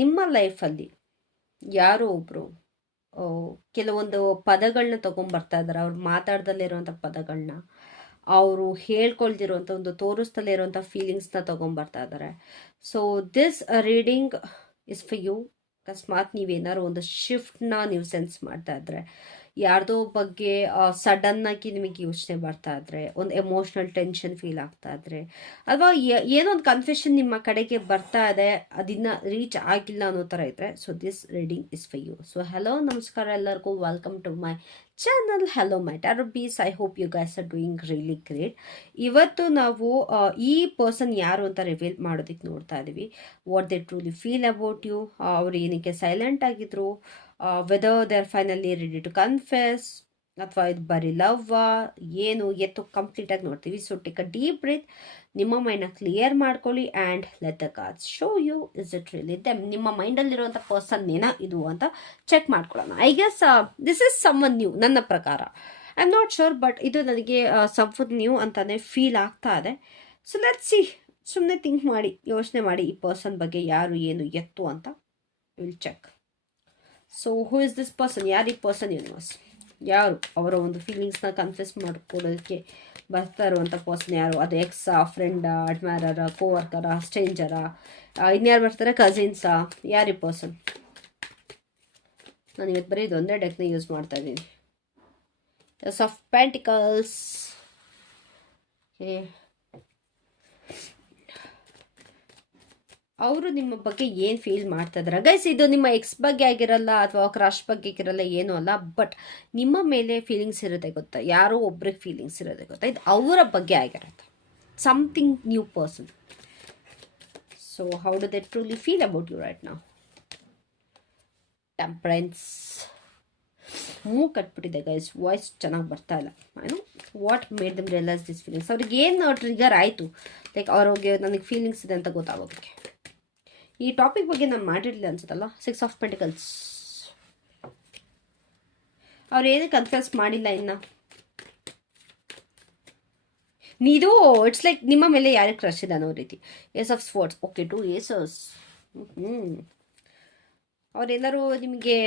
ನಿಮ್ಮ ಲೈಫಲ್ಲಿ ಯಾರೋ ಒಬ್ಬರು ಕೆಲವೊಂದು ಪದಗಳನ್ನ ತೊಗೊಂಬರ್ತಾ ಇದ್ದಾರೆ. ಅವ್ರು ಮಾತಾಡ್ದಲ್ಲೇ ಇರುವಂಥ ಪದಗಳನ್ನ, ಅವರು ಹೇಳ್ಕೊಳ್ದಿರುವಂಥ ಒಂದು ತೋರಿಸ್ದಲ್ಲೇ ಇರುವಂಥ ಫೀಲಿಂಗ್ಸ್ನ ತೊಗೊಂಬರ್ತಾ ಇದ್ದಾರೆ. So this reading is for you. ಅಕಸ್ಮಾತ್ ನೀವೇನಾದ್ರು ಒಂದು ಶಿಫ್ಟ್ನ ನೀವು ಸೆನ್ಸ್ ಮಾಡ್ತಾ ಇದ್ರೆ, ಯಾರ್ದೋ ಬಗ್ಗೆ ಸಡನ್ ಆಗಿ ನಿಮಗೆ ಯೋಚನೆ ಬರ್ತಾ ಇದ್ರೆ, ಒಂದು ಎಮೋಷ್ನಲ್ ಟೆನ್ಷನ್ ಫೀಲ್ ಆಗ್ತಾ ಇದ್ರೆ, ಅಥವಾ ಏನೋ ಒಂದು ಕನ್ಫ್ಯೂಷನ್ ನಿಮ್ಮ ಕಡೆಗೆ ಬರ್ತಾ ಇದೆ, ಅದನ್ನ ರೀಚ್ ಆಗಿಲ್ಲ ಅನ್ನೋ ಥರ ಇದ್ರೆ, so this reading is for you. So hello, ನಮಸ್ಕಾರ ಎಲ್ಲರಿಗೂ, welcome to my channel. Hello my tarot bees, I hope you guys are doing really great. ಇವತ್ತು ನಾವು ಈ ಪರ್ಸನ್ ಯಾರು ಅಂತ ರಿವೀಲ್ ಮಾಡೋದಕ್ಕೆ ನೋಡ್ತಾ ಇದೀವಿ. What they truly feel about you, ಅವ್ರು ಏನಕ್ಕೆ ಸೈಲೆಂಟ್ ಆಗಿದ್ರು, whether they are finally ready to confess, ಅಥವಾ ಇದು ಬರೀ ಲವ್ ಏನು ಎತ್ತು ಕಂಪ್ಲೀಟಾಗಿ ನೋಡ್ತೀವಿ. So take a deep breath, ನಿಮ್ಮ ಮೈಂಡ್ನ ಕ್ಲಿಯರ್ ಮಾಡ್ಕೊಳ್ಳಿ and let the cards show you is it really them. ನಿಮ್ಮ ಮೈಂಡಲ್ಲಿರುವಂಥ ಪರ್ಸನ್ ಏನ ಇದು ಅಂತ ಚೆಕ್ ಮಾಡ್ಕೊಳ್ಳೋಣ. I guess this is someone new. ನನ್ನ ಪ್ರಕಾರ I am not sure, but ಇದು ನನಗೆ ಸಮ್ವನ್ ನ್ಯೂ ಅಂತಾನೆ ಫೀಲ್ ಆಗ್ತಾ ಇದೆ. So let's see. ಸುಮ್ಮನೆ ಥಿಂಕ್ ಮಾಡಿ, ಯೋಚನೆ ಮಾಡಿ ಈ ಪರ್ಸನ್ ಬಗ್ಗೆ, ಯಾರು ಏನು ಎತ್ತು ಅಂತ. Will check. So who is this person? ಯಾರು ಈ ಪರ್ಸನ್? ಯೂನಿವರ್ಸ್ ಯಾರು ಅವರ ಒಂದು ಫೀಲಿಂಗ್ಸ್ನ ಕನ್ಫ್ಯೂಸ್ ಮಾಡ್ಕೊಳ್ಳೋದಕ್ಕೆ ಬರ್ತಾ ಇರುವಂಥ ಪರ್ಸನ್ ಯಾರು? ಅದು ಎಕ್ಸಾ, ಫ್ರೆಂಡಾ, ಅಡ್ಮೈರರಾ, ಕೋವರ್ಕರಾ, ಸ್ಟ್ರೇಂಜರಾ, ಇನ್ಯಾರು ಬರ್ತಾರೆ? ಕಸಿನ್ಸಾ? ಯಾರು ಈ ಪರ್ಸನ್? ನಾನು ಇವತ್ತು ಬರೀ ಇದೊಂದೇ ಡೆಕ್ನ ಯೂಸ್ ಮಾಡ್ತಾ ಇದ್ದೀನಿ. Ace of pentacles. ಅವರು ನಿಮ್ಮ ಬಗ್ಗೆ ಏನು ಫೀಲ್ ಮಾಡ್ತಾ ಇದ್ದಾರೆ ಗೈಸ್? ಇದು ನಿಮ್ಮ ಎಕ್ಸ್ ಬಗ್ಗೆ ಆಗಿರಲ್ಲ, ಅಥವಾ ಕ್ರಶ್ ಬಗ್ಗೆ ಆಗಿರಲ್ಲ, ಏನೂ ಅಲ್ಲ. ಬಟ್ ನಿಮ್ಮ ಮೇಲೆ ಫೀಲಿಂಗ್ಸ್ ಇರುತ್ತೆ ಗೊತ್ತಾ, ಯಾರೋ ಒಬ್ರಿಗೆ ಫೀಲಿಂಗ್ಸ್ ಇರುತ್ತೆ ಗೊತ್ತಾ, ಇದು ಅವರ ಬಗ್ಗೆ ಆಗಿರುತ್ತೆ. Something new person. So how do they truly feel about you right now? Temperance. ಮೂಗು ಕಟ್ಬಿಟ್ಟಿದೆ ಗೈಸ್, ವಾಯ್ಸ್ ಚೆನ್ನಾಗಿ ಬರ್ತಾ ಇಲ್ಲ. ಏನು what made them realize this feelings? ಅವ್ರಿಗೆ ಏನು ಟ್ರಿಗರ್ ಆಯಿತು, ಲೈಕ್ ಅವ್ರಿಗೆ ನನಗೆ ಫೀಲಿಂಗ್ಸ್ ಇದೆ ಅಂತ ಗೊತ್ತಾಗೋದಕ್ಕೆ? ಈ ಟಾಪಿಕ್ ಬಗ್ಗೆ ನಾನು ಮಾಡಿರಲಿಲ್ಲ ಅನ್ಸುತ್ತಲ್ಲ. 6 ಆಫ್ ಪೆಂಟಿಕಲ್ಸ್. ಅವ್ರು ಏನಕ್ಕೆ ಕನ್ಫ್ಯೂಸ್ ಮಾಡಿಲ್ಲ ಇನ್ನು. ನೀದು ಇಟ್ಸ್ ಲೈಕ್ ನಿಮ್ಮ ಮೇಲೆ ಯಾರಿಗೆ ಕ್ರಶ್ ಇದೆ ಅನ್ನೋ ರೀತಿ. Ace of sports. Okay, 2 aces. ಅವ್ರೇನಾರು ನಿಮಗೆ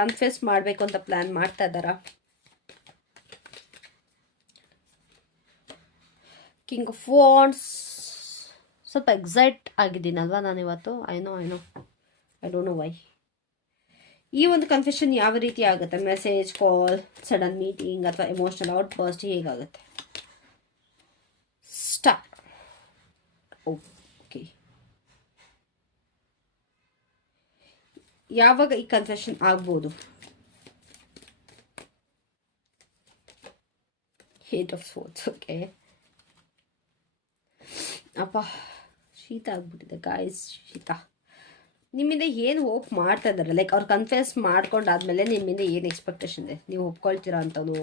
ಕನ್ಫ್ಯೂಸ್ ಮಾಡಬೇಕು ಅಂತ ಪ್ಲ್ಯಾನ್ ಮಾಡ್ತಾ ಇದ್ದಾರಾ? King of wands. ಸ್ವಲ್ಪ ಎಕ್ಸೈಟ್ ಆಗಿದ್ದೀನಲ್ವಾ ನಾನು ಇವತ್ತು. I know I don't know why. ಈ ಒಂದು ಕನ್ಫ್ಯೂಷನ್ ಯಾವ ರೀತಿ ಆಗುತ್ತೆ? ಮೆಸೇಜ್, ಕಾಲ್, ಸಡನ್ ಮೀಟಿಂಗ್, ಅಥವಾ ಎಮೋಷನಲ್ ಔಟ್ ಬರ್ಸ್ಟ್, ಹೇಗಾಗುತ್ತೆ? ಸ್ಟಾರ್ಟ್. ಓಕೆ, ಯಾವಾಗ ಈ ಕನ್ಫ್ಯೂಷನ್ ಆಗ್ಬೋದು? 8 ಆಫ್ ಸ್ಪೋರ್ಟ್ಸ್. ಓಕೆ, ಅಪ್ಪ ಶೀತ ಆಗ್ಬಿಟ್ಟಿದೆ ಗಾಯ್ಸ್, ಶೀತ. ನಿಮ್ಮಿಂದ ಏನು ಹೋಪ್ ಮಾಡ್ತಾ ಇದ್ದಾರೆ? ಲೈಕ್ ಅವ್ರು ಕನ್ಫ್ಯೂಸ್ ಮಾಡ್ಕೊಂಡಾದ್ಮೇಲೆ ನಿಮ್ಮಿಂದ ಏನು ಎಕ್ಸ್ಪೆಕ್ಟೇಷನ್ ಇದೆ? ನೀವು ಒಪ್ಕೊಳ್ತೀರಾ ಅಂತನೋ,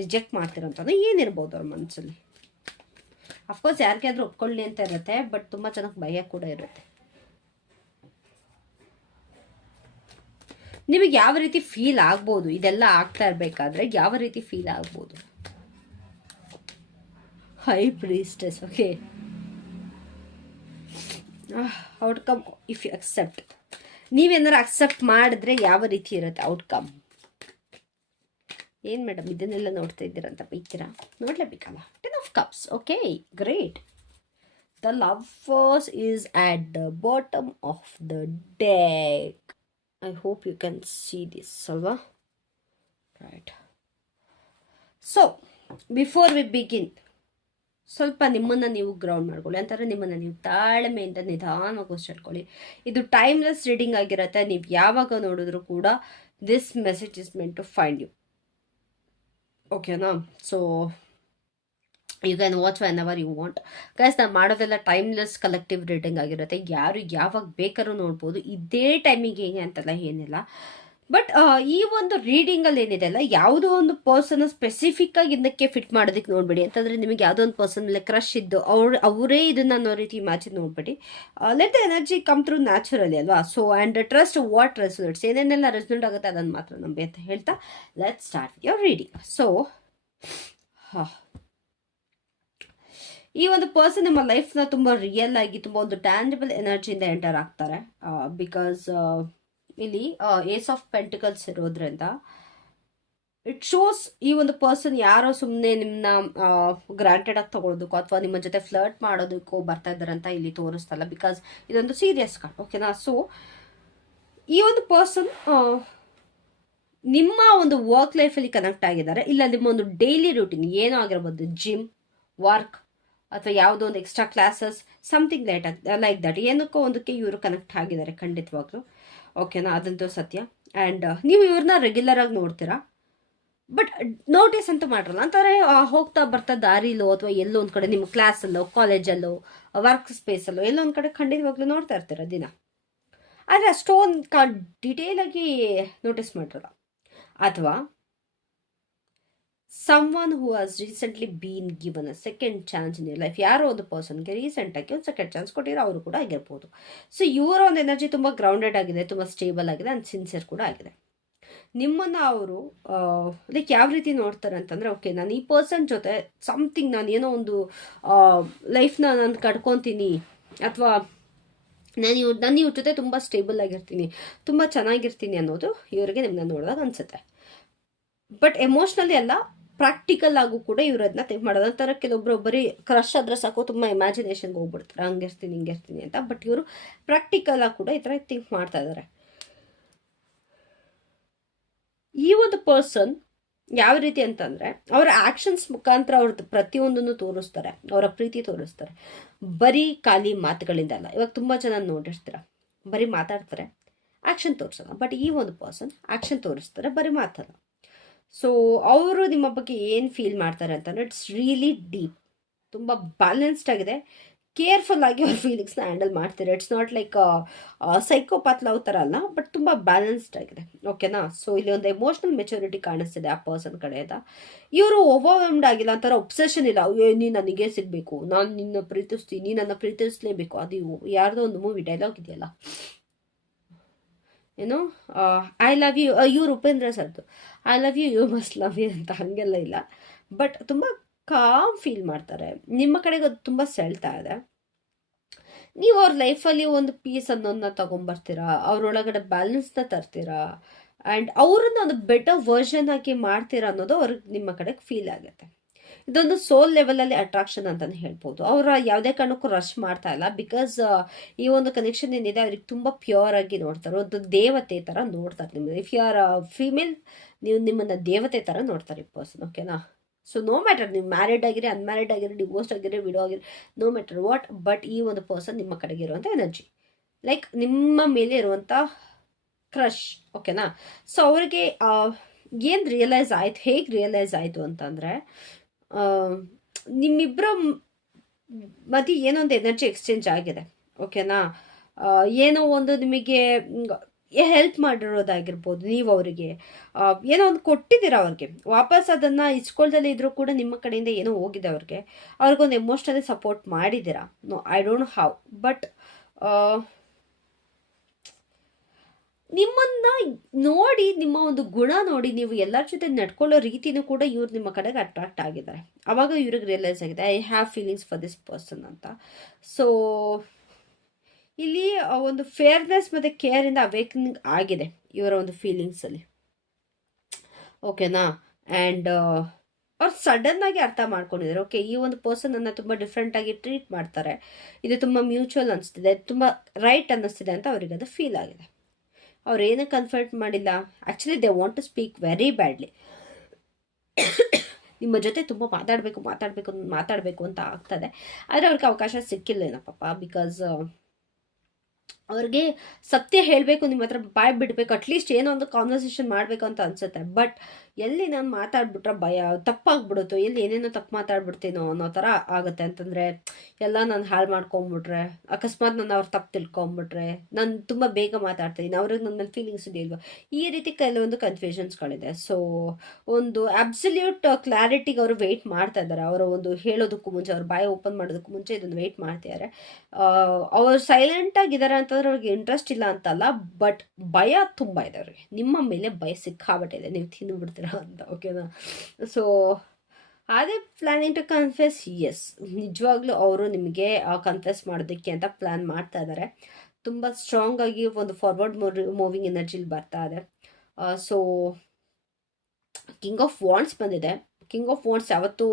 ರಿಜೆಕ್ಟ್ ಮಾಡ್ತೀರಾ ಅಂತನೋ, ಏನಿರ್ಬೋದು ಅವ್ರ ಮನಸ್ಸಲ್ಲಿ? ಅಫ್ಕೋರ್ಸ್ ಯಾರಿಗೆ ಆದರೂ ಒಪ್ಕೊಳ್ಳಿ ಅಂತ ಇರುತ್ತೆ, ಬಟ್ ತುಂಬ ಚೆನ್ನಾಗಿ ಭಯ ಕೂಡ ಇರುತ್ತೆ. ನಿಮಗೆ ಯಾವ ರೀತಿ ಫೀಲ್ ಆಗ್ಬೋದು ಇದೆಲ್ಲ ಆಗ್ತಾ ಇರಬೇಕಾದ್ರೆ? ಯಾವ ರೀತಿ ಫೀಲ್ ಆಗ್ಬೋದು? High priestess. Okay, outcome if you accept. ನೀವೇನಾರು ಅಕ್ಸೆಪ್ಟ್ ಮಾಡಿದ್ರೆ ಯಾವ ರೀತಿ ಇರುತ್ತೆ ಔಟ್ಕಮ್? ಏನು ಮೇಡಮ್ ಇದನ್ನೆಲ್ಲ ನೋಡ್ತಾ ಇದ್ದೀರಂತ ಬೈತೀರಾ? ನೋಡಲೇಬೇಕಲ್ಲ. 10 of cups. Okay, great. The lovers is at the bottom of the deck. I hope you can see this ಅಲ್ವಾ? Right. So before we begin, ಸ್ವಲ್ಪ ನಿಮ್ಮನ್ನು ನೀವು ಗ್ರೌಂಡ್ ಮಾಡ್ಕೊಳ್ಳಿ. ಅಂತಾರೆ ನಿಮ್ಮನ್ನು ನೀವು ತಾಳ್ಮೆಯಿಂದ ನಿಧಾನವಾಗಿ ಉಸಿರಾಡ್ಕೊಳ್ಳಿ. ಇದು ಟೈಮ್ಲೆಸ್ ರೀಡಿಂಗ್ ಆಗಿರುತ್ತೆ. ನೀವು ಯಾವಾಗ ನೋಡಿದ್ರು ಕೂಡ this message is meant to find you. ಓಕೆನಾ? So you can watch whenever you want. Guys, ನಾನು ಮಾಡೋದೆಲ್ಲ ಟೈಮ್ಲೆಸ್ ಕಲೆಕ್ಟಿವ್ ರೀಡಿಂಗ್ ಆಗಿರುತ್ತೆ. ಯಾರು ಯಾವಾಗ ಬೇಕಾದ್ರೂ ನೋಡ್ಬೋದು. ಇದೇ ಟೈಮಿಗೆ ಹೇಗೆ ಅಂತೆಲ್ಲ ಏನಿಲ್ಲ. ಬಟ್ ಈ ಒಂದು ರೀಡಿಂಗಲ್ಲಿ ಏನಿದೆ ಅಲ್ಲ, ಯಾವುದೋ ಒಂದು ಪರ್ಸನ್ ಸ್ಪೆಸಿಫಿಕ್ ಆಗಿ ಇದಕ್ಕೆ ಫಿಟ್ ಮಾಡೋದಕ್ಕೆ ನೋಡ್ಬೇಡಿ. ಅಂತಂದರೆ ನಿಮಗೆ ಯಾವುದೋ ಒಂದು ಪರ್ಸನ್ ಮೇಲೆ ಕ್ರಶ್ ಇದ್ದು ಅವರೇ ಇದನ್ನು ಅನ್ನೋ ರೀತಿ ಇಮ್ಯಾಜಿನ್ ನೋಡ್ಬೇಡಿ. Let the energy come through naturally ಅಲ್ವಾ? So and trust what results. ಏನೇನೆಲ್ಲ ರೆಸಲ್ಟ್ ಆಗುತ್ತೆ ಅದನ್ನು ಮಾತ್ರ ನಂಬಿ ಅಂತ ಹೇಳ್ತಾ let start your reading. So ಈ ಒಂದು ಪರ್ಸನ್ ನಿಮ್ಮ ಲೈಫ್ನ ತುಂಬ ರಿಯಲ್ ಆಗಿ ತುಂಬ ಒಂದು ಟ್ಯಾಂಜಿಬಲ್ ಎನರ್ಜಿಯಿಂದ ಎಂಟರ್ ಆಗ್ತಾರೆ. ಬಿಕಾಸ್ ಇಲ್ಲಿ ಏಸ್ ಆಫ್ ಪೆಂಟಿಕಲ್ಸ್ ಇರೋದ್ರಿಂದ ಇಟ್ ಶೋಸ್ ಈ ಒಂದು ಪರ್ಸನ್ ಯಾರೋ ಸುಮ್ಮನೆ ನಿಮ್ಮನ್ನ ಗ್ರಾಂಟೆಡ್ ಆಗಿ ತಗೊಳ್ಳೋದಕ್ಕೋ ಅಥವಾ ನಿಮ್ಮ ಜೊತೆ ಫ್ಲರ್ಟ್ ಮಾಡೋದಕ್ಕೋ ಬರ್ತಾ ಇದ್ದಾರೆ ಅಂತ ಇಲ್ಲಿ ತೋರಿಸ್ತಲ್ಲ. ಬಿಕಾಸ್ ಇದೊಂದು ಸೀರಿಯಸ್ ಕಾರ್ಡ್, ಓಕೆನಾ. ಸೊ ಈ ಒಂದು ಪರ್ಸನ್ ನಿಮ್ಮ ಒಂದು ವರ್ಕ್ ಲೈಫಲ್ಲಿ ಕನೆಕ್ಟ್ ಆಗಿದ್ದಾರೆ, ಇಲ್ಲ ನಿಮ್ಮ ಒಂದು ಡೈಲಿ ರೂಟೀನ್ ಏನೋ ಆಗಿರ್ಬೋದು, ಜಿಮ್, ವರ್ಕ್ ಅಥವಾ ಯಾವುದೋ ಒಂದು extra classes, something like that, ಏನಕ್ಕೋ ಒಂದಕ್ಕೆ ಇವರು ಕನೆಕ್ಟ್ ಆಗಿದ್ದಾರೆ ಖಂಡಿತವಾಗ್ಲೂ, ಓಕೆನಾ. ಅದಂತೂ ಸತ್ಯ. ಆ್ಯಂಡ್ ನೀವು ಇವ್ರನ್ನ ರೆಗ್ಯುಲರ್ ಆಗಿ ನೋಡ್ತೀರಾ, ಬಟ್ ನೋಟಿಸ್ ಅಂತೂ ಮಾಡಿರಲ್ಲ. ಅಂತಾರೆ ಹೋಗ್ತಾ ಬರ್ತಾ ದಾರಿಲೋ ಅಥವಾ ಎಲ್ಲೋ ಒಂದು ಕಡೆ ನಿಮ್ಮ ಕ್ಲಾಸಲ್ಲೋ, ಕಾಲೇಜಲ್ಲೋ, ವರ್ಕ್ ಸ್ಪೇಸಲ್ಲೋ ಎಲ್ಲೋ ಒಂದು ಕಡೆ ಖಂಡಿತವಾಗ್ಲೂ ನೋಡ್ತಾ ಇರ್ತೀರ ದಿನ. ಆದರೆ ಅಷ್ಟೊಂದು ಡಿಟೇಲ್ ಆಗಿ ನೋಟಿಸ್ ಮಾಡಿರಲ್ಲ. ಅಥವಾ someone who has recently been given a second chance in your life, ಯಾರೋ ಒಂದು ಪರ್ಸನ್ಗೆ ರೀಸೆಂಟಾಗಿ ಒಂದು ಸೆಕೆಂಡ್ ಚಾನ್ಸ್ ಕೊಟ್ಟಿರೋ ಅವರು ಕೂಡ ಆಗಿರ್ಬೋದು. ಸೊ ಇವರ ಒಂದು ಎನರ್ಜಿ ತುಂಬ ಗ್ರೌಂಡೆಡ್ ಆಗಿದೆ, ತುಂಬ ಸ್ಟೇಬಲ್ ಆಗಿದೆ ಆ್ಯಂಡ್ ಸಿನ್ಸಿಯರ್ ಕೂಡ ಆಗಿದೆ. ನಿಮ್ಮನ್ನು ಅವರು ಲೈಕ್ ಯಾವ ರೀತಿ ನೋಡ್ತಾರೆ ಅಂತಂದರೆ, ಓಕೆ ನಾನು ಈ ಪರ್ಸನ್ ಜೊತೆ ಸಮಥಿಂಗ್, ನಾನು ಏನೋ ಒಂದು ಲೈಫ್ನ ನಾನು ಕಟ್ಕೊತೀನಿ, ಅಥವಾ ನಾನು ಇವ್ರ ಜೊತೆ ತುಂಬ ಸ್ಟೇಬಲ್ ಆಗಿರ್ತೀನಿ, ತುಂಬ ಚೆನ್ನಾಗಿರ್ತೀನಿ ಅನ್ನೋದು ಇವರಿಗೆ ನಿಮ್ಮನ್ನ ನೋಡಿದಾಗ ಅನಿಸುತ್ತೆ. ಬಟ್ ಎಮೋಷ್ನಲಿ ಅಲ್ಲ, ಪ್ರಾಕ್ಟಿಕಲ್ ಆಗು ಕೂಡ ಇವ್ರು ಅದನ್ನ ಥಿಂಕ್ ಮಾಡೋದು. ಅಂತಾರೆ ಕೆಲವೊಬ್ರು ಬರೀ ಕ್ರಶ್ ಆದ್ರೆ ಸಾಕು ತುಂಬ ಇಮ್ಯಾಜಿನೇಷನ್ಗೆ ಹೋಗ್ಬಿಡ್ತಾರೆ, ಹಂಗಿರ್ತೀನಿ ಹಿಂಗಿರ್ತೀನಿ ಅಂತ. ಬಟ್ ಇವರು ಪ್ರಾಕ್ಟಿಕಲ್ ಆಗಿ ಕೂಡ ಈ ಥರ ಥಿಂಕ್ ಮಾಡ್ತಾ ಇದ್ದಾರೆ. ಈ ಒಂದು ಪರ್ಸನ್ ಯಾವ ರೀತಿ ಅಂತಂದರೆ, ಅವರ ಆ್ಯಕ್ಷನ್ಸ್ ಮುಖಾಂತರ ಅವ್ರದ್ದು ಪ್ರತಿಯೊಂದನ್ನು ತೋರಿಸ್ತಾರೆ, ಅವರ ಪ್ರೀತಿ ತೋರಿಸ್ತಾರೆ, ಬರೀ ಖಾಲಿ ಮಾತುಗಳಿಂದ ಅಲ್ಲ. ಇವಾಗ ತುಂಬ ಜನ ನೋಡಿರ್ತೀರ, ಬರೀ ಮಾತಾಡ್ತಾರೆ, ಆ್ಯಕ್ಷನ್ ತೋರಿಸಲ್ಲ. ಬಟ್ ಈ ಒಂದು ಪರ್ಸನ್ ಆ್ಯಕ್ಷನ್ ತೋರಿಸ್ತಾರೆ, ಬರೀ ಮಾತಲ್ಲ. ಸೊ ಅವರು ನಿಮ್ಮ ಬಗ್ಗೆ ಏನು ಫೀಲ್ ಮಾಡ್ತಾರೆ ಅಂತಂದರೆ, ಇಟ್ಸ್ ರಿಯಲಿ ಡೀಪ್, ತುಂಬ ಬ್ಯಾಲೆನ್ಸ್ಡ್ ಆಗಿದೆ, ಕೇರ್ಫುಲ್ ಆಗಿ ಅವ್ರ ಫೀಲಿಂಗ್ಸ್ನ ಹ್ಯಾಂಡಲ್ ಮಾಡ್ತಾರೆ. It's not like psychopath love ಥರ ಅಲ್ಲ, ಬಟ್ ತುಂಬ ಬ್ಯಾಲೆನ್ಸ್ಡ್ ಆಗಿದೆ, ಓಕೆನಾ. ಸೊ ಇಲ್ಲಿ ಒಂದು ಎಮೋಷ್ನಲ್ ಮೆಚುರಿಟಿ ಕಾಣಿಸ್ತಿದೆ ಆ ಪರ್ಸನ್ ಕಡೆಯಿಂದ. ಇವರು ಓವರ್ವೆಲ್ಮ್ಡ್ ಆಗಿಲ್ಲ, ಒಂಥರ ಒಬ್ಸೆಷನ್ ಇಲ್ಲ, ನೀನು ನನಗೆ ಸಿಗಬೇಕು, ನಾನು ನಿನ್ನ ಪ್ರೀತಿಸ್ತೀನಿ, ನೀನು ನನ್ನ ಪ್ರೀತಿಸಲೇಬೇಕು. ಅದು ಯಾರ್ದೋ ಒಂದು ಮೂವಿ ಡೈಲಾಗ್ ಇದೆಯಲ್ಲ, ಏನು ಐ ಲವ್ ಯು, ಇವ್ರು ಉಪೇಂದ್ರ ಸರ್ದು I love you, you must love you ಅಂತ, ಹಾಗೆಲ್ಲ ಇಲ್ಲ. ಬಟ್ ತುಂಬ ಕಾಮ್ ಫೀಲ್ ಮಾಡ್ತಾರೆ, ನಿಮ್ಮ ಕಡೆಗೆ ಅದು ತುಂಬ ಸೆಳ್ತಾ ಇದೆ. ನೀವು ಅವ್ರ ಲೈಫಲ್ಲಿ ಒಂದು ಪೀಸ್ ಅನ್ನೋದನ್ನ ತಗೊಂಬರ್ತೀರಾ, ಅವ್ರೊಳಗಡೆ ಬ್ಯಾಲೆನ್ಸ್ನ ತರ್ತೀರಾ, ಆ್ಯಂಡ್ ಅವ್ರನ್ನ ಒಂದು ಬೆಟರ್ ವರ್ಷನ್ ಆಗಿ ಮಾಡ್ತೀರಾ ಅನ್ನೋದು ಅವ್ರಿಗೆ ನಿಮ್ಮ ಕಡೆಗೆ ಫೀಲ್ ಆಗುತ್ತೆ. ಇದೊಂದು ಸೋಲ್ ಲೆವೆಲಲ್ಲಿ ಅಟ್ರಾಕ್ಷನ್ ಅಂತಲೇ ಹೇಳ್ಬೋದು. ಅವರ ಯಾವುದೇ ಕಾರಣಕ್ಕೂ ರಶ್ ಮಾಡ್ತಾ ಇಲ್ಲ, ಬಿಕಾಸ್ ಈ ಒಂದು ಕನೆಕ್ಷನ್ ಏನಿದೆ ಅವ್ರಿಗೆ ತುಂಬ ಪ್ಯೂರ್ ಆಗಿ ನೋಡ್ತಾರೆ, ಒಂದು ದೇವತೆ ಥರ ನೋಡ್ತಾರೆ ನಿಮ್ಮನ್ನು. ಇಫ್ ಯು ಆರ್ ಫೀಮೇಲ್, ನೀವು ನಿಮ್ಮನ್ನು ದೇವತೆ ಥರ ನೋಡ್ತಾರೆ ಈ ಪರ್ಸನ್, ಓಕೆನಾ. ಸೊ ನೋ ಮ್ಯಾಟರ್ ನೀವು ಮ್ಯಾರಿಡ್ ಆಗಿರಿ, ಅನ್ಮ್ಯಾರಿಡ್ ಆಗಿರಿ, ಡಿವೋರ್ಸ್ ಆಗಿರಿ, ವಿಡೋ ಆಗಿರಿ, ನೋ ಮ್ಯಾಟರ್ ವಾಟ್, ಬಟ್ ಈ ಒಂದು ಪರ್ಸನ್ ನಿಮ್ಮ ಕಡೆಗೆ ಇರುವಂಥ ಎನರ್ಜಿ, ಲೈಕ್ ನಿಮ್ಮ ಮೇಲೆ ಇರುವಂಥ ಕ್ರಶ್, ಓಕೆನಾ. ಸೊ ಅವ್ರಿಗೆ ಏನು ರಿಯಲೈಸ್ ಆಯ್ತು, ಹೇಗೆ ರಿಯಲೈಸ್ ಆಯಿತು ಅಂತಂದರೆ, ನಿಮ್ಮಿಬ್ಬರ ಮಧ್ಯೆ ಏನೋ ಒಂದು ಎನರ್ಜಿ ಎಕ್ಸ್ಚೇಂಜ್ ಆಗಿದೆ, ಓಕೆನಾ. ಏನೋ ಒಂದು ನಿಮಗೆ ಹೆಲ್ಪ್ ಮಾಡಿರೋದಾಗಿರ್ಬೋದು, ನೀವು ಅವರಿಗೆ ಏನೋ ಒಂದು ಕೊಟ್ಟಿದ್ದೀರ, ಅವ್ರಿಗೆ ವಾಪಸ್ ಅದನ್ನು ಇಸ್ಕೊಳ್ದಲ್ಲೇ ಇದ್ರೂ ಕೂಡ ನಿಮ್ಮ ಕಡೆಯಿಂದ ಏನೋ ಹೋಗಿದೆ ಅವ್ರಿಗೊಂದು ಎಮೋಷ್ನಲಿ ಸಪೋರ್ಟ್ ಮಾಡಿದ್ದೀರಾ. No I don't know how, but ನಿಮ್ಮನ್ನ ನೋಡಿ, ನಿಮ್ಮ ಒಂದು ಗುಣ ನೋಡಿ, ನೀವು ಎಲ್ಲರ ಜೊತೆ ನಡ್ಕೊಳ್ಳೋ ರೀತಿನೂ ಕೂಡ ಇವ್ರು ನಿಮ್ಮ ಕಡೆಗೆ ಅಟ್ರಾಕ್ಟ್ ಆಗಿದ್ದಾರೆ. ಆವಾಗ ಇವ್ರಿಗೆ ರಿಯಲೈಸ್ ಆಗಿದೆ, I have feelings for this person ಅಂತ. ಸೊ ಇಲ್ಲಿ ಒಂದು ಫೇರ್ನೆಸ್ ಮತ್ತು ಕೇರಿಂದ ಅವೇಕನಿಂಗ್ ಆಗಿದೆ ಇವರ ಒಂದು ಫೀಲಿಂಗ್ಸಲ್ಲಿ, ಓಕೆನಾ. ಆ್ಯಂಡ್ ಅವ್ರು ಸಡನ್ನಾಗಿ ಅರ್ಥ ಮಾಡ್ಕೊಂಡಿದ್ದಾರೆ, ಓಕೆ ಈ ಒಂದು ಪರ್ಸನನ್ನು ತುಂಬ ಡಿಫ್ರೆಂಟಾಗಿ ಟ್ರೀಟ್ ಮಾಡ್ತಾರೆ, ಇದು ತುಂಬ ಮ್ಯೂಚುವಲ್ ಅನಿಸ್ತಿದೆ, ತುಂಬ ರೈಟ್ ಅನ್ನಿಸ್ತಿದೆ ಅಂತ ಅವ್ರಿಗೆ ಅದು ಫೀಲ್ ಆಗಿದೆ. ಅವ್ರು ಏನಕ್ಕೆ ಕನ್ಫರ್ಟ್ ಮಾಡಿಲ್ಲ, actually they want to speak very badly. ನಿಮ್ಮ ಜೊತೆ ತುಂಬ ಮಾತಾಡಬೇಕು ಅಂತ ಆಗ್ತದೆ, ಆದರೆ ಅವ್ರಿಗೆ ಅವಕಾಶ ಸಿಕ್ಕಿಲ್ಲ ಏನಪ್ಪ, ಬಿಕಾಸ್ ಅವ್ರಿಗೆ ಸತ್ಯ ಹೇಳಬೇಕು, ನಿಮ್ಮ ಹತ್ರ ಬಾಯ್ ಬಿಡಬೇಕು, ಅಟ್ಲೀಸ್ಟ್ ಏನೋ ಒಂದು ಕಾನ್ವರ್ಸೇಷನ್ ಮಾಡಬೇಕು ಅಂತ ಅನಿಸುತ್ತೆ. ಬಟ್ ಎಲ್ಲಿ ನಾನು ಮಾತಾಡ್ಬಿಟ್ರೆ ಭಯ ತಪ್ಪಾಗ್ಬಿಡುತ್ತೋ, ಎಲ್ಲಿ ಏನೇನೋ ತಪ್ಪು ಮಾತಾಡ್ಬಿಡ್ತೀನೋ ಅನ್ನೋ ಥರ ಆಗುತ್ತೆ. ಅಂತಂದರೆ ಎಲ್ಲ ನಾನು ಹಾಳು ಮಾಡ್ಕೊಂಬಿಟ್ರೆ, ಅಕಸ್ಮಾತ್ ನಾನು ಅವ್ರು ತಪ್ಪು ತಿಳ್ಕೊಂಬಿಟ್ರೆ, ನಾನು ತುಂಬ ಬೇಗ ಮಾತಾಡ್ತೀನಿ, ಅವ್ರಿಗೆ ನನ್ನ ಮೇಲೆ ಫೀಲಿಂಗ್ಸ್ ಇದೆಯಲ್ವ, ಈ ರೀತಿ ಕೆಲವೊಂದು ಕನ್ಫ್ಯೂಷನ್ಸ್ಗಳಿದೆ. ಸೊ ಒಂದು ಅಬ್ಸಲ್ಯೂಟ್ ಕ್ಲಾರಿಟಿಗೆ ಅವರು ವೆಯ್ಟ್ ಮಾಡ್ತಾ ಇದ್ದಾರೆ. ಅವರು ಒಂದು ಹೇಳೋದಕ್ಕೂ ಮುಂಚೆ, ಅವ್ರ ಬಾಯಿ ಓಪನ್ ಮಾಡೋದಕ್ಕೂ ಮುಂಚೆ ಇದನ್ನು ವೆಯ್ಟ್ ಮಾಡ್ತಿದ್ದಾರೆ. ಅವ್ರು ಸೈಲೆಂಟಾಗಿದ್ದಾರೆ ಅಂತಂದ್ರೆ ಅವ್ರಿಗೆ ಇಂಟ್ರೆಸ್ಟ್ ಇಲ್ಲ ಅಂತಲ್ಲ, ಬಟ್ ಭಯ ತುಂಬ ಇದೆ ಅವ್ರಿಗೆ, ನಿಮ್ಮ ಮೇಲೆ ಭಯ ಸಿಕ್ಕಾಬಿಟ್ಟಿದೆ, ನೀವು ತಿಂದುಬಿಡ್ತೀರಾ ಅಂತ, ಓಕೆನಾ. ಸೊ ಅದೇ ಪ್ಲಾನಿಂಗ್ ಟು ಕನ್ಫೆಸ್, ಎಸ್, ನಿಜವಾಗ್ಲೂ ಅವರು ನಿಮಗೆ ಕನ್ಫೆಸ್ ಮಾಡೋದಕ್ಕೆ ಅಂತ ಪ್ಲಾನ್ ಮಾಡ್ತಾ ಇದ್ದಾರೆ. ತುಂಬ ಸ್ಟ್ರಾಂಗ್ ಆಗಿ ಒಂದು ಫಾರ್ವರ್ಡ್ ಮೂವಿಂಗ್ ಎನರ್ಜಿಲಿ ಬರ್ತಾ ಇದೆ. ಸೊ ಕಿಂಗ್ ಆಫ್ ವಾಂಡ್ಸ್ ಬಂದಿದೆ. ಕಿಂಗ್ ಆಫ್ ವಾಂಡ್ಸ್ ಯಾವತ್ತೂ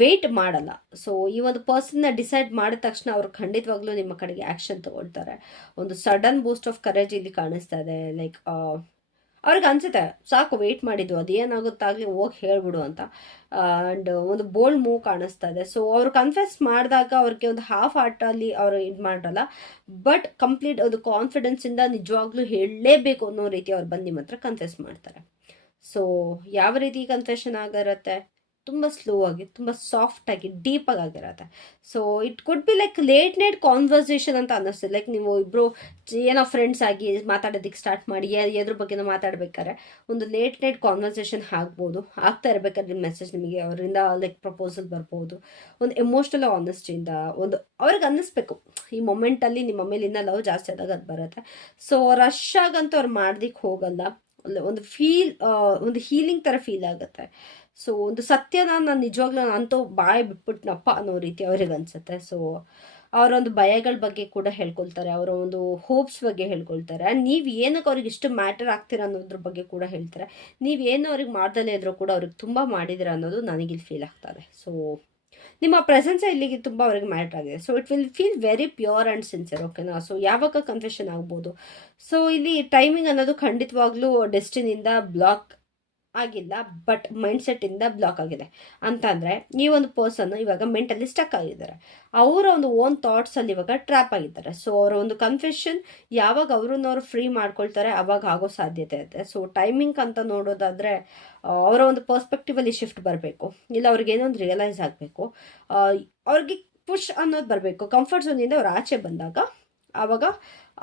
ವೇಟ್ ಮಾಡಲ್ಲ. ಸೊ ಈ ಒಂದು ಪರ್ಸನ್ನ ಡಿಸೈಡ್ ಮಾಡಿದ ತಕ್ಷಣ ಅವರು ಖಂಡಿತವಾಗ್ಲೂ ನಿಮ್ಮ ಕಡೆಗೆ ಆ್ಯಕ್ಷನ್ ತಗೊಳ್ತಾರೆ. ಒಂದು ಸಡನ್ ಬೂಸ್ಟ್ ಆಫ್ ಕರೇಜ್ ಇಲ್ಲಿ ಕಾಣಿಸ್ತಾ ಇದೆ. ಲೈಕ್ ಅವ್ರಿಗೆ ಅನ್ಸುತ್ತೆ ಸಾಕು ವೆಯ್ಟ್ ಮಾಡಿದ್ದು, ಅದೇನಾಗುತ್ತಾಗಲಿ ಹೋಗಿ ಹೇಳ್ಬಿಡು ಅಂತ. ಆ್ಯಂಡ್ ಒಂದು ಬೋಲ್ಡ್ ಮೂವ್ ಕಾಣಿಸ್ತಾ ಇದೆ. ಸೊ ಅವರು ಕನ್ಫೆಸ್ ಮಾಡಿದಾಗ ಅವ್ರಿಗೆ ಒಂದು ಹಾಫ್ ಆರ್ಟಲ್ಲಿ ಅವರು ಇದು ಮಾಡಲ್ಲ, ಬಟ್ ಕಂಪ್ಲೀಟ್ ಒಂದು ಕಾನ್ಫಿಡೆನ್ಸಿಂದ ನಿಜವಾಗ್ಲೂ ಹೇಳಲೇಬೇಕು ಅನ್ನೋ ರೀತಿ ಅವ್ರು ಬಂದು ನಿಮ್ಮ ಹತ್ರ ಕನ್ಫೆಸ್ ಮಾಡ್ತಾರೆ. ಸೊ ಯಾವ ರೀತಿ ಕನ್ಫೆಷನ್ ಆಗಿರುತ್ತೆ, ತುಂಬ ಸ್ಲೋ ಆಗಿ, ತುಂಬ ಸಾಫ್ಟ್ ಆಗಿ, ಡೀಪಾಗಿ ಆಗಿರುತ್ತೆ. So it could be like late night conversation ಅಂತ ಅನ್ನಿಸ್ತದೆ. ಲೈಕ್ ನೀವು ಇಬ್ಬರು ಏನೋ ಫ್ರೆಂಡ್ಸ್ ಆಗಿ ಮಾತಾಡೋದಕ್ಕೆ ಸ್ಟಾರ್ಟ್ ಮಾಡಿ ಎದ್ರ ಬಗ್ಗೆನೋ ಮಾತಾಡ್ಬೇಕಾದ್ರೆ ಒಂದು ಲೇಟ್ ನೈಟ್ ಕಾನ್ವರ್ಸೇಷನ್ ಆಗ್ಬೋದು. ಆಗ್ತಾ ಇರಬೇಕಾದ್ರೆ ಮೆಸೇಜ್ ನಿಮಗೆ ಅವರಿಂದ ಲೈಕ್ ಪ್ರಪೋಸಲ್ ಬರ್ಬೋದು. ಒಂದು ಎಮೋಷ್ನಲ್ ಆನೆಸ್ಟಿಯಿಂದ ಒಂದು ಅವ್ರಿಗೆ ಅನ್ನಿಸ್ಬೇಕು ಈ ಮೊಮೆಂಟಲ್ಲಿ ನಿಮ್ಮ ಮೇಲಿಂದ ಲವ್ ಜಾಸ್ತಿ ಆದಾಗ ಅದು ಬರುತ್ತೆ. ಸೊ ರಶ್ ಆಗಂತೂ ಅವ್ರು ಮಾಡ್ಲಿಕ್ಕೆ ಹೋಗಲ್ಲ. ಒಂದು ಫೀಲ್, ಒಂದು ಹೀಲಿಂಗ್ ಥರ ಫೀಲ್ ಆಗುತ್ತೆ. ಸೊ ಒಂದು ಸತ್ಯನ ನಾನು ನಿಜವಾಗ್ಲೂ ಅಂತೂ ಬಾಯಿ ಬಿಟ್ಬಿಟ್ನಪ್ಪ ಅನ್ನೋ ರೀತಿ ಅವ್ರಿಗೆ ಅನ್ಸುತ್ತೆ. ಸೊ ಅವರೊಂದು ಭಯಗಳ ಬಗ್ಗೆ ಕೂಡ ಹೇಳ್ಕೊಳ್ತಾರೆ, ಅವರ ಒಂದು ಹೋಪ್ಸ್ ಬಗ್ಗೆ ಹೇಳ್ಕೊಳ್ತಾರೆ. ನೀವು ಏನಕ್ಕೆ ಅವ್ರಿಗೆ ಇಷ್ಟು ಮ್ಯಾಟರ್ ಆಗ್ತೀರ ಅನ್ನೋದ್ರ ಬಗ್ಗೆ ಕೂಡ ಹೇಳ್ತಾರೆ. ನೀವೇನು ಅವ್ರಿಗೆ ಮಾಡ್ದಲೇ ಇದ್ರೂ ಕೂಡ ಅವ್ರಿಗೆ ತುಂಬ ಮಾಡಿದಿರ ಅನ್ನೋದು ನನಗಿಲ್ಲಿ ಫೀಲ್ ಆಗ್ತದೆ. ಸೊ ನಿಮ್ಮ ಪ್ರೆಸೆನ್ಸ್ ಇಲ್ಲಿಗೆ ತುಂಬ ಅವ್ರಿಗೆ ಮ್ಯಾಟರ್ ಆಗಿದೆ. So it will feel very pure and sincere, ಓಕೆನಾ. ಸೊ ಯಾವಾಗ ಕನ್ಫೆಷನ್ ಆಗ್ಬೋದು. ಸೊ ಇಲ್ಲಿ ಟೈಮಿಂಗ್ ಅನ್ನೋದು ಖಂಡಿತವಾಗ್ಲೂ ಡೆಸ್ಟಿನಿಂದ ಬ್ಲಾಕ್ ಆಗಿಲ್ಲ, ಬಟ್ ಮೈಂಡ್ಸೆಟ್ಟಿಂದ ಬ್ಲಾಕ್ ಆಗಿದೆ. ಅಂತಂದರೆ ಈ ಒಂದು ಪರ್ಸನ್ ಇವಾಗ ಮೆಂಟಲಿ ಸ್ಟಕ್ ಆಗಿದ್ದಾರೆ. ಅವರ ಒಂದು ಓನ್ ಥಾಟ್ಸಲ್ಲಿ ಇವಾಗ ಟ್ರ್ಯಾಪ್ ಆಗಿದ್ದಾರೆ. ಸೊ ಅವರ ಒಂದು ಕನ್ಫೆಷನ್ ಯಾವಾಗ ಅವ್ರನ್ನವ್ರು ಫ್ರೀ ಮಾಡ್ಕೊಳ್ತಾರೆ ಅವಾಗ ಆಗೋ ಸಾಧ್ಯತೆ ಇದೆ. ಸೊ ಟೈಮಿಂಗ್ ಅಂತ ನೋಡೋದಾದರೆ ಅವರ ಒಂದು ಪರ್ಸ್ಪೆಕ್ಟಿವಲ್ಲಿ ಶಿಫ್ಟ್ ಬರಬೇಕು, ಇಲ್ಲ ಅವ್ರಿಗೆ ಏನೋ ಒಂದು ರಿಯಲೈಸ್ ಆಗಬೇಕು, ಅವ್ರಿಗೆ ಪುಷ್ ಅನ್ನೋದು ಬರಬೇಕು. ಕಂಫರ್ಟ್ ಝೋನಿಂದ ಅವ್ರು ಆಚೆ ಬಂದಾಗ ಆವಾಗ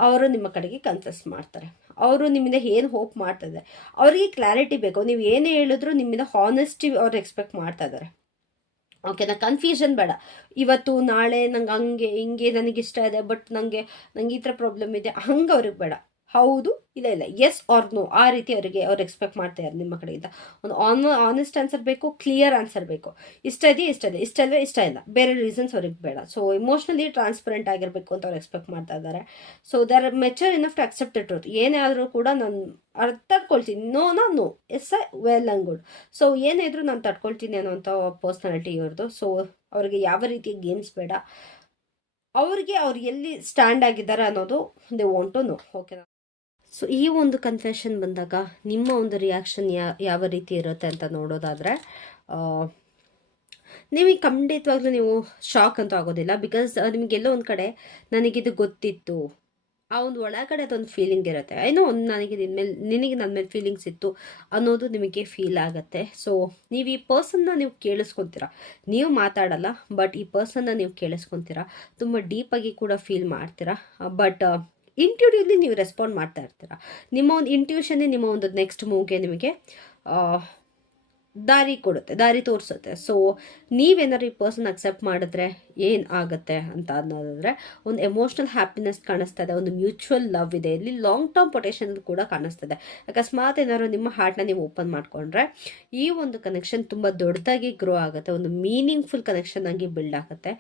ಅವರು ನಿಮ್ಮ ಕಡೆಗೆ ಕನ್ಫೆಸ್ ಮಾಡ್ತಾರೆ. ಅವರು ನಿಮ್ಮಿಂದ ಏನು ಹೋಪ್ ಮಾಡ್ತಾ ಅವರಿಗೆ ಕ್ಲಾರಿಟಿ ಬೇಕು. ನೀವು ಏನೇ ಹೇಳಿದ್ರು ನಿಮ್ಮಿಂದ ಹಾನೆಸ್ಟಿ ಅವ್ರು ಎಕ್ಸ್ಪೆಕ್ಟ್ ಮಾಡ್ತಾ ಇದ್ದಾರೆ, ಓಕೆನಾ. ಕನ್ಫ್ಯೂಷನ್ ಬೇಡ. ಇವತ್ತು ನಾಳೆ ನಂಗೆ ಹಂಗೆ ಹಿಂಗೆ ನನಗಿಷ್ಟ ಇದೆ, ಬಟ್ ನಂಗೆ ಈ ಥರ ಪ್ರಾಬ್ಲಮ್ ಇದೆ, ಹಂಗೆ ಅವ್ರಿಗೆ ಬೇಡ. ಹೌದು, ಇಲ್ಲ ಇಲ್ಲ, ಎಸ್ ಆರ್ ನೋ, ಆ ರೀತಿ ಅವರಿಗೆ ಅವ್ರು ಎಕ್ಸ್ಪೆಕ್ಟ್ ಮಾಡ್ತಾ ಇದ್ದಾರೆ ನಿಮ್ಮ ಕಡೆಯಿಂದ. ಒಂದು ಆನೆಸ್ಟ್ ಆನ್ಸರ್ ಬೇಕು, ಕ್ಲಿಯರ್ ಆನ್ಸರ್ ಬೇಕು. ಇಷ್ಟ ಇದೆಯಾ, ಇಷ್ಟ ಇದೆ, ಇಷ್ಟ ಇಲ್ಲವೇ ಇಷ್ಟ ಇಲ್ಲ, ಬೇರೆ ರೀಸನ್ಸ್ ಅವ್ರಿಗೆ ಬೇಡ. ಸೊ ಇಮೋಷ್ನಲಿ ಟ್ರಾನ್ಸ್ಪರೆಂಟ್ ಆಗಿರಬೇಕು ಅಂತ ಅವ್ರು ಎಕ್ಸ್ಪೆಕ್ಟ್ ಮಾಡ್ತಾ ಇದ್ದಾರೆ. So they are mature enough to accept it truth. ಏನೇ ಆದರೂ ಕೂಡ ನಾನು ತಡ್ಕೊಳ್ತೀನಿ, no, yes well and good. So ಏನೇ ಇದ್ರೂ ನಾನು ತಡ್ಕೊಳ್ತೀನಿ ಅನ್ನೋಂಥ ಪರ್ಸ್ನಾಲಿಟಿ ಇವ್ರದ್ದು. ಸೊ ಅವ್ರಿಗೆ ಯಾವ ರೀತಿಯ ಗೇಮ್ಸ್ ಬೇಡ, ಅವ್ರಿಗೆ ಅವ್ರು ಎಲ್ಲಿ ಸ್ಟ್ಯಾಂಡ್ ಆಗಿದ್ದಾರೆ ಅನ್ನೋದು ದೇ ವಾಂಟ್ ಟು ನೋ, ಓಕೆನಾ. ಸೊ ಈ ಒಂದು ಕನ್ಫೆಷನ್ ಬಂದಾಗ ನಿಮ್ಮ ಒಂದು ರಿಯಾಕ್ಷನ್ ಯಾವ ರೀತಿ ಇರುತ್ತೆ ಅಂತ ನೋಡೋದಾದರೆ, ನಿಮಗೆ ಖಂಡಿತವಾಗ್ಲೂ ನೀವು ಶಾಕ್ ಅಂತೂ ಆಗೋದಿಲ್ಲ. ಬಿಕಾಸ್ ನಿಮಗೆಲ್ಲೋ ಒಂದು ಕಡೆ ನನಗಿದು ಗೊತ್ತಿತ್ತು, ಆ ಒಂದು ಒಳಗಡೆ ಅದೊಂದು ಫೀಲಿಂಗ್ ಇರುತ್ತೆ. ಏನೋ ಒಂದು ನಿನಗೆ ನನ್ನ ಮೇಲೆ ಫೀಲಿಂಗ್ಸ್ ಇತ್ತು ಅನ್ನೋದು ನಿಮಗೆ ಫೀಲ್ ಆಗುತ್ತೆ. ಸೊ ನೀವು ಈ ಪರ್ಸನ್ನ ನೀವು ಕೇಳಿಸ್ಕೊತೀರಾ, ನೀವು ಮಾತಾಡಲ್ಲ, ಬಟ್ ಈ ಪರ್ಸನ್ನ ನೀವು ಕೇಳಿಸ್ಕೊತೀರಾ, ತುಂಬ ಡೀಪಾಗಿ ಕೂಡ ಫೀಲ್ ಮಾಡ್ತೀರಾ. ಬಟ್ ಇಂಟ್ಯೂಟಿವ್ಲಿ ನೀವು ರೆಸ್ಪಾಂಡ್ ಮಾಡ್ತಾ ಇರ್ತೀರ. ನಿಮ್ಮ ಒಂದು ಇಂಟ್ಯೂಷನ್ನೇ ನಿಮ್ಮ ಒಂದು ನೆಕ್ಸ್ಟ್ ಮೂವ್ಗೆ ನಿಮಗೆ ದಾರಿ ಕೊಡುತ್ತೆ, ದಾರಿ ತೋರಿಸುತ್ತೆ. ಸೊ ನೀವೇನಾದ್ರು ಈ ಪರ್ಸನ್ ಅಕ್ಸೆಪ್ಟ್ ಮಾಡಿದ್ರೆ ಏನು ಆಗುತ್ತೆ ಅಂತ ಅನ್ನೋದಾದರೆ, ಒಂದು ಎಮೋಷ್ನಲ್ ಹ್ಯಾಪಿನೆಸ್ ಕಾಣಿಸ್ತಾ ಇದೆ, ಒಂದು ಮ್ಯೂಚುವಲ್ ಲವ್ ಇದೆ, ಇಲ್ಲಿ ಲಾಂಗ್ ಟರ್ಮ್ ಪೊಟೆನ್ಷಿಯಲ್ ಕೂಡ ಕಾಣಿಸ್ತದೆ. ಅಕಸ್ಮಾತ್ ಏನಾದ್ರು ನಿಮ್ಮ ಹಾರ್ಟ್ನ ನೀವು ಓಪನ್ ಮಾಡಿಕೊಂಡ್ರೆ ಈ ಒಂದು ಕನೆಕ್ಷನ್ ತುಂಬ ದೊಡ್ಡದಾಗಿ ಗ್ರೋ ಆಗುತ್ತೆ, ಒಂದು ಮೀನಿಂಗ್ಫುಲ್ ಕನೆಕ್ಷನ್ ಆಗಿ ಬಿಲ್ಡ್ ಆಗುತ್ತೆ.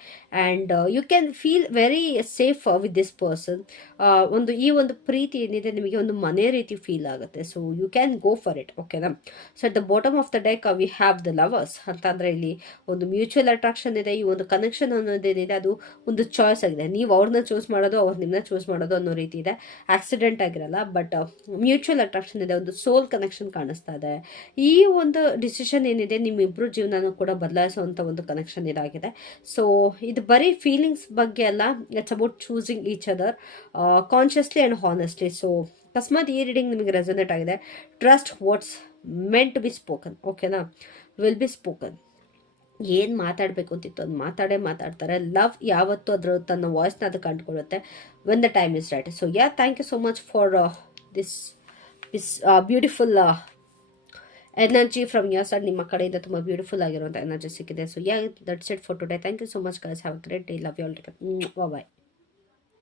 And you can feel very safe with this person. ಈ ಒಂದು ಪ್ರೀತಿ ಏನಿದೆ ನಿಮಗೆ ಒಂದು ಮನೆ ರೀತಿ ಫೀಲ್ ಆಗುತ್ತೆ. So you can go for it, ಓಕೆನಾ. So at the bottom of the deck we have the lovers ಅಂತಂದರೆ ಇಲ್ಲಿ ಒಂದು ಮ್ಯೂಚುವಲ್ ಅಟ್ರಾಕ್ಷನ್ ಇದೆ. ಈ ಒಂದು ಕನೆಕ್ಷನ್ ಅನ್ನೋದೇನಿದೆ ಅದು ಒಂದು ಚಾಯ್ಸ್ ಆಗಿದೆ. ನೀವು ಅವ್ರನ್ನ ಚೂಸ್ ಮಾಡೋದು, ಅವ್ರು ನಿಮ್ಮನ್ನ ಚೂಸ್ ಮಾಡೋದು ಅನ್ನೋ ರೀತಿ ಇದೆ. ಆಕ್ಸಿಡೆಂಟ್ ಆಗಿರಲ್ಲ, ಬಟ್ ಮ್ಯೂಚುವಲ್ ಅಟ್ರಾಕ್ಷನ್ ಇದೆ, ಒಂದು ಸೋಲ್ ಕನೆಕ್ಷನ್ ಕಾಣಿಸ್ತಾ ಇದೆ. ಈ ಒಂದು ಡಿಸಿಷನ್ ಏನಿದೆ ನಿಮ್ಮಿಬ್ಬರು ಜೀವನನೂ ಕೂಡ ಬದಲಾಯಿಸುವಂಥ ಒಂದು ಕನೆಕ್ಷನ್ ಇದಾಗಿದೆ. ಸೊ ಇದು ಬರೀ ಫೀಲಿಂಗ್ಸ್ ಬಗ್ಗೆ ಅಲ್ಲ, it's about choosing each other consciously and honestly. So ಅಕಸ್ಮಾತ್ ಈ ರೀಡಿಂಗ್ ನಿಮಗೆ ರೆಸೊನೇಟ್ ಆಗಿದೆ, trust what's meant to be spoken, ಓಕೆನಾ, ವಿಲ್ ಬಿ ಸ್ಪೋಕನ್. ಏನು ಮಾತಾಡಬೇಕು ಅಂತಿತ್ತು ಅದು ಮಾತಾಡ್ತಾರೆ. ಲವ್ ಯಾವತ್ತೂ ಅದರ ತನ್ನ ವಾಯ್ಸ್ನ ಅದು ಕಂಡುಕೊಳ್ಳುತ್ತೆ when the time is right. So thank you so much for this beautiful energy from your side. ನಿಮ್ಮ ಕಡೆಯಿಂದ ತುಂಬ ಬ್ಯೂಟಿಫುಲ್ ಆಗಿರುವಂಥ ಎನರ್ಜಿ ಸಿಕ್ಕಿದೆ. So that's it for today. Thank you so much guys. Have a great day. Love you all. Bye.